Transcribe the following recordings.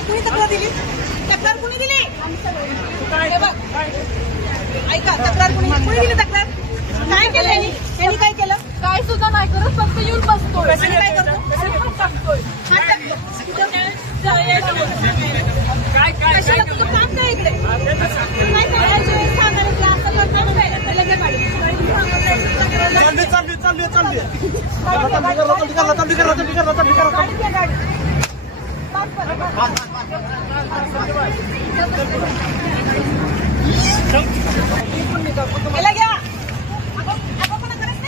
कुणी तक्रार दिली? तक्रार कुणी दिली? ऐका, तक्रार कुणी दिली? तक्रार काय केलं यांनी काय केलं? काय सुद्धा नाही करत, फक्त येऊन बसतोय. काय करतो? कशाला तुझं काम काय इकडे? काय करायचं?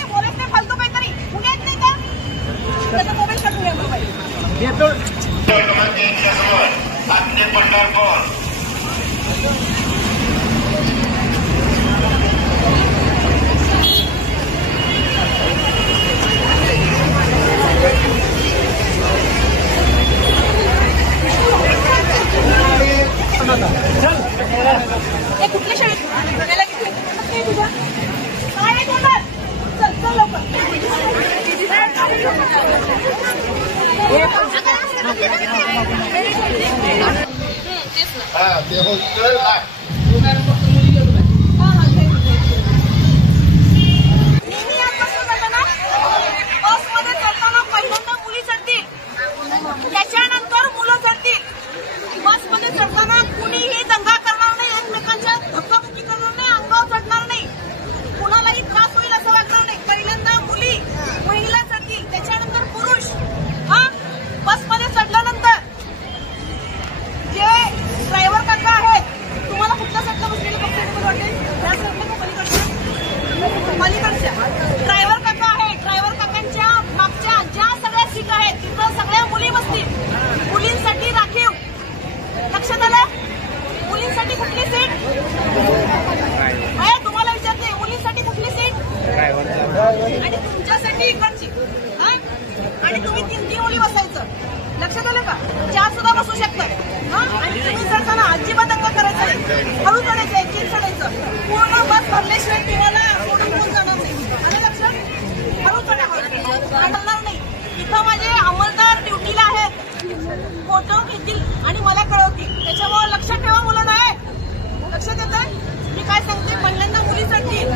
बोलत नाही फालतू काहीतरी. कुणी येत नाही का? त्याचा मोबाईल काढून घ्या. मोबाईल कुठल्या शाळेत त्याला किती तुझ्या काय बोलणार? चल चल लवकर. बसमध्ये चढताना पहिल्यांदा मुली चढतील, त्याच्यानंतर मुलं चढतील. बसमध्ये चढताना कुणीही दंगा करणार नाही, एकमेकांच्या धक्काबुक्की करणार नाही, अंगावर चढणार नाही, कुणालाही त्रास होईल असं वागणार नाही. पहिल्यांदा मुली, महिला चढतील, त्याच्यानंतर पुरुष. बसमध्ये चढल्यानंतर जे ड्रायव्हर काका आहेत, तुम्हाला कुठल्या साईडला बसलेले कम्फर्टेबल वाटेल? त्या साईडला का पलीकडच्या? पलीकडच्या. ड्रायव्हर काका आहे, ड्रायव्हर काकांच्या मागच्या ज्या सगळ्या सीट आहेत तिथं सगळ्या मुली बसतील. मुलींसाठी राखीव. लक्षात आलं? मुलींसाठी कुठली सीट? तुम्हाला विचारते, मुलींसाठी कुठली सीट? आणि तुमच्यासाठी इकडची. आणि तुम्ही 3-3 मुली बसायचं. लक्षात आलं का? 4 सुद्धा बसू शकतात. आणि तुम्ही चढताना अजिबात दंगा करायचा नाही, हळू चढायचं, एक चढायचं. पूर्ण बस भरल्याशिवाय तुम्हाला सोडून कोण जाणार नाही. आलं लक्षात? हळू चढा, चढणार नाही. इथं माझे अंमलदार ड्युटीला आहेत, फोटो घेतील आणि मला कळवतील. त्याच्यामुळे लक्षात ठेवा मुलं. नाही लक्षात येतं मी काय सांगते? पहिल्यांदा मुली चढतील,